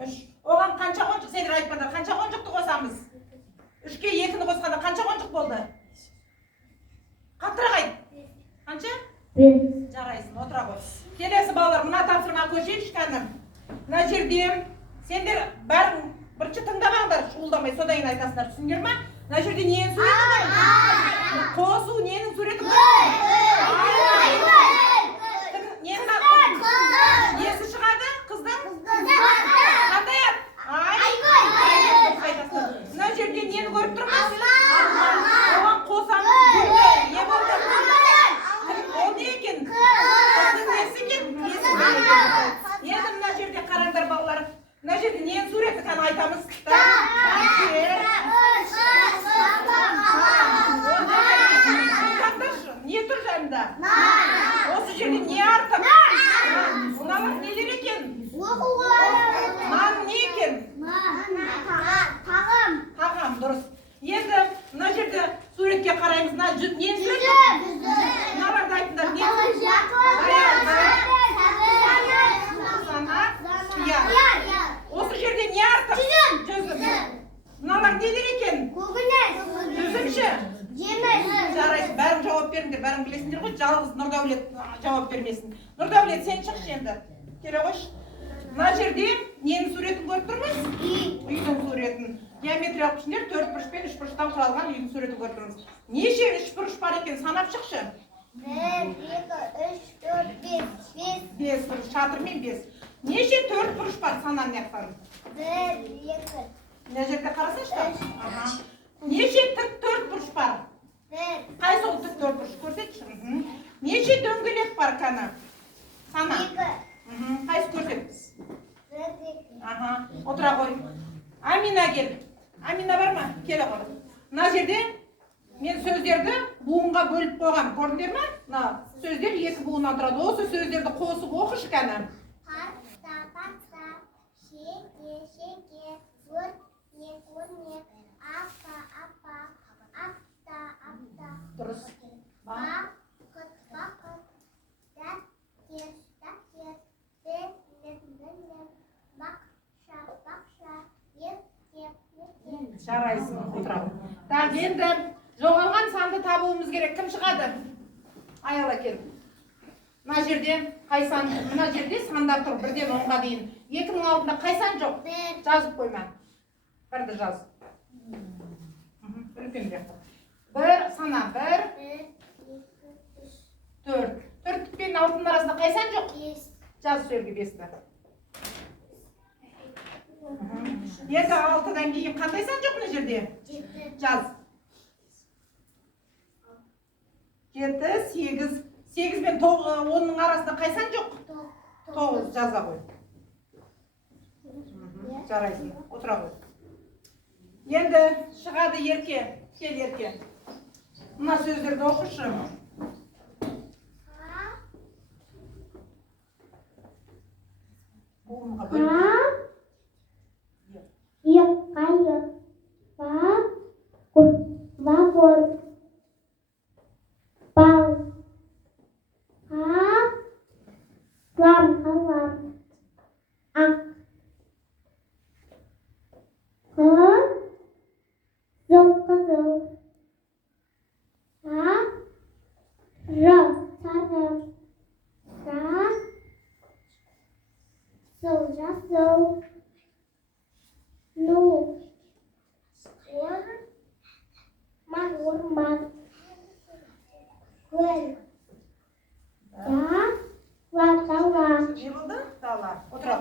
3. Оған қанша қонжық сендер айтпаңдар, қанша қонжықты қосамыз? 3-ке 2-ні қосқанда қанша қонжық болды? Қаттырақ айт. Қанша? 5. Жарайсың, отыра қой. Келесі балалар, мына тапсырма көшейінші кәнім. Мына жерде сендер бәрің бірінші тыңдамаңдар, шуылдамай, содан айтасыңдар, түсіңдер ма? Мына жерде ненің суреті бар? Қосу ненің суреті бар? Несі шығады қыздың? Қандай ат? Айгүл. Мына жерде нені көріп тұрмыз? Оған қосамыз гүлді. Не болды? Ол не екен? Қыздың несі екен? Енді мына жерде қараңдар балалар. Мына жерде ненің суреті кәні айтамыз? Не тұр жанында? Осы жерде не артып? Мыналар нелер екен? Нан не екен? Тағам, дұрыс. Енді мына жерде суретке қараймыз. Мына нені сурет? Мыналарды айтыңдар. Осы жерде не артып? Жүзім. Мыналар нелер екен? Жүзімші? Жарайсың, бәрің жауап беріңдер, бәрің білесіңдер ғой, жалғыз Нұрдәулет жауап бермесін. Нұрдәулет, сен шықшы енді. Келе қойшы. Мына жерде ненің суретін көріп тұрмыз? Үйдің суретін. Геометриялық пішіндер 4 бұрыш пен 3 бұрыштан құралған үйдің суретін көріп тұрмыз. Неше 3 бұрыш бар екен, санап шықшы. 1, 2, 3, 4, 5. 5 бұрыш, шатырмен 5. Неше 4 бұрыш бар, санан неқтан? 1, 2. Мына жерде қарасаңшы. Неше тік 4 бұрыш бар? Қай сол тік 4 бұрыш көрсетші? Неше дөңгелек бар кәні? Сана. Қайсы көрсет? Отыра қой. Амина кел. Амина бар ма? Келе қой. Мына жерде мен сөздерді буынға бөліп қойғам. Көрдіңдер ме? Сөздер 2 буыннан тұрады. Осы сөздерді қосып оқышы кәні. Паста, паста, шеке, шеке, өрнек, өрнек, апа, апа, апта, апта. Дұрыс. Бақыт, бақыт, дәптер, дәптер, білім, білім, бақша, бақша, мектеп, мектеп. Жарайсың, отыра қой. Так, енді жоғалған санды табуымыз керек. Кім шығады? Аяла кел. Мына жерде қай сан? Мына жерде сандар тұр 1-ден 10-ға дейін. 2-нің алдында қай сан жоқ? Жазып қойма. Бірді жаз. Үлкенірек. 1 сана. 1, 2, 3, 4. 4 пен 6-ның арасында қай сан жоқ? 5. Жаз сөйлге 5-ті. Енді 6-дан кейін қандай сан жоқ мына жерде? 7. Жаз. 7, 8. 8 мен 10-ның арасында қай сан жоқ? 9 жаза қой. Жарайсың, отыра қой. Енді шығады Ерке. Кел Ерке. Мына сөздерді оқышы. Қайық, вагон, бал, лампалар, ақ, қызыл, сары, жасыл, ну, орман, көл, дала. Не болды? Дала. Отыра